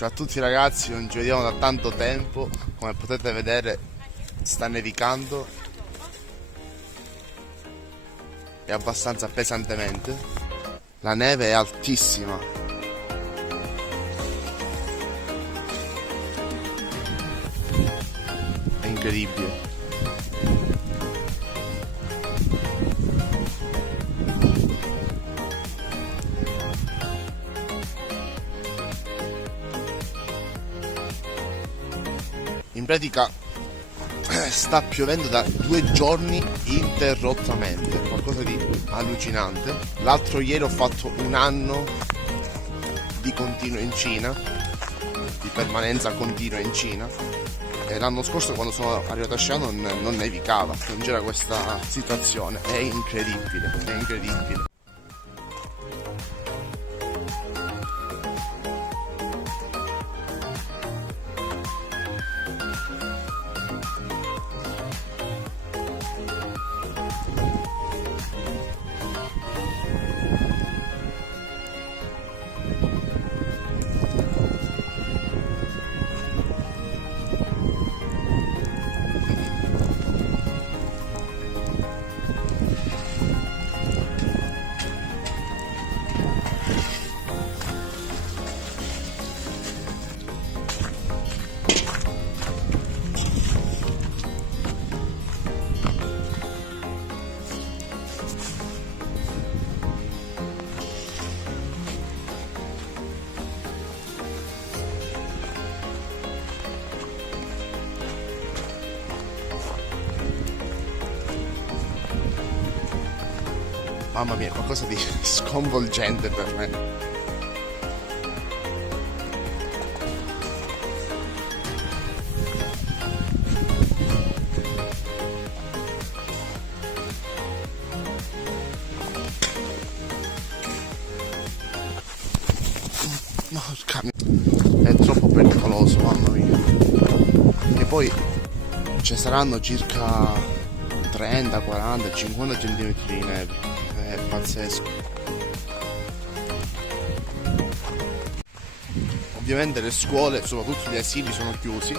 Ciao a tutti ragazzi, non ci vediamo da tanto tempo. Come potete vedere sta nevicando e abbastanza pesantemente. La neve è altissima. È incredibile. In pratica sta piovendo da 2 giorni interrottamente, qualcosa di allucinante. L'altro ieri ho fatto un anno di continuo in Cina, di permanenza continua in Cina, e l'anno scorso quando sono arrivato a Shannon non nevicava, non c'era questa situazione. È incredibile, è incredibile. Mamma mia, qualcosa di sconvolgente per me. No, è troppo pericoloso, mamma mia. E poi ci saranno circa 30, 40, 50 cm di neve. È pazzesco. Ovviamente le scuole, soprattutto gli asili, sono chiusi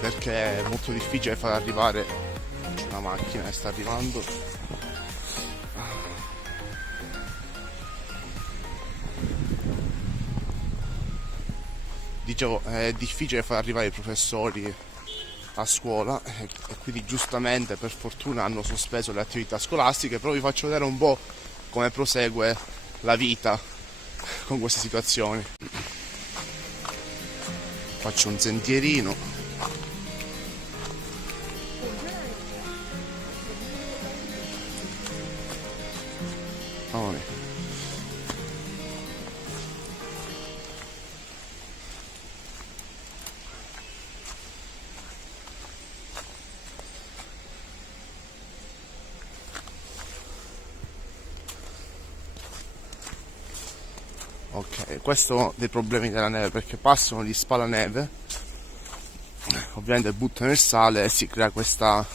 perché è molto difficile far arrivare. C'è una macchina che sta arrivando. Dicevo, è difficile far arrivare i professori a scuola e quindi giustamente, per fortuna, hanno sospeso le attività scolastiche, però vi faccio vedere un po' come prosegue la vita con queste situazioni. Faccio un sentierino. Oh, ok, questo è uno dei problemi della neve, perché passano gli spalaneve, ovviamente buttano il sale e si crea questo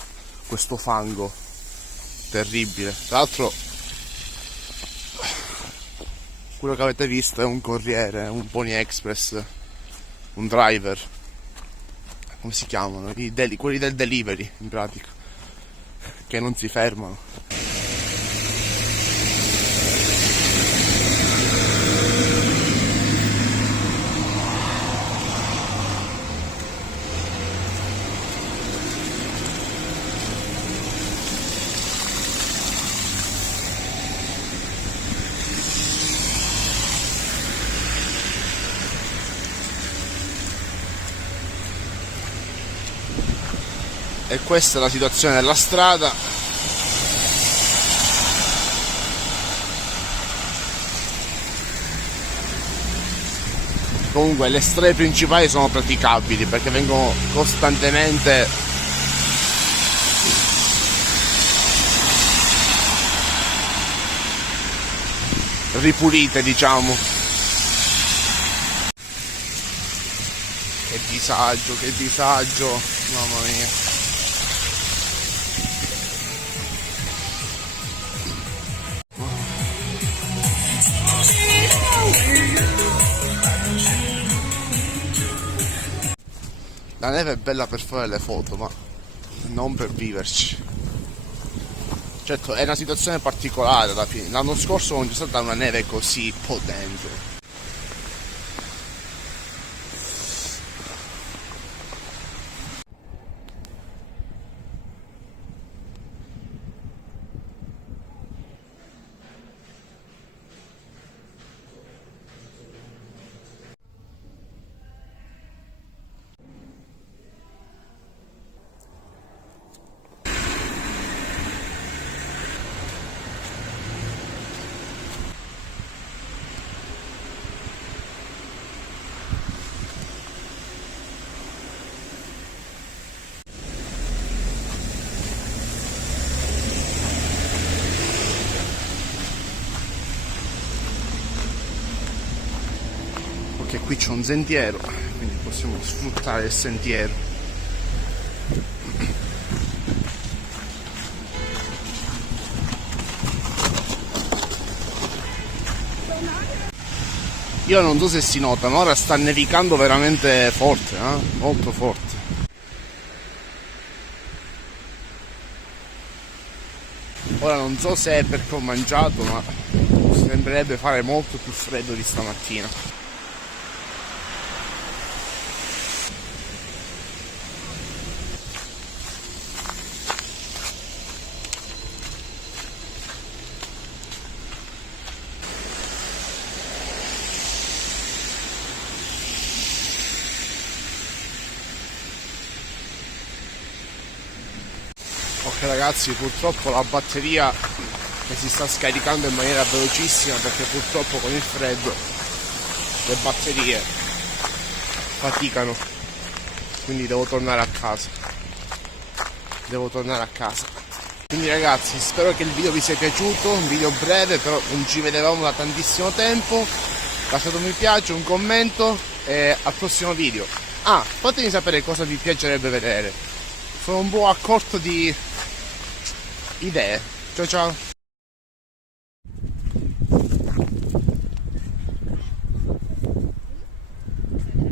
fango terribile. Tra l'altro quello che avete visto è un corriere, un Pony Express, un driver, come si chiamano? Quelli del delivery, in pratica, che non si fermano. E questa è la situazione della strada. Comunque le strade principali sono praticabili perché vengono costantemente ripulite, diciamo. Che disagio, mamma mia. La neve è bella per fare le foto, ma non per viverci. Certo, è una situazione particolare alla fine. L'anno scorso non c'è stata una neve così potente. Che qui c'è un sentiero, quindi possiamo sfruttare il sentiero. Io non so se si nota, ma ora sta nevicando veramente forte, molto forte. Ora non so se è perché ho mangiato, ma sembrerebbe fare molto più freddo di stamattina. Ok ragazzi, purtroppo la batteria che si sta scaricando in maniera velocissima, perché purtroppo con il freddo le batterie faticano, quindi devo tornare a casa. Quindi ragazzi, spero che il video vi sia piaciuto, un video breve, però non ci vedevamo da tantissimo tempo. Lasciate un mi piace, un commento e al prossimo video. Fatemi sapere cosa vi piacerebbe vedere. Sono un po' a corto di idee. Ciao ciao.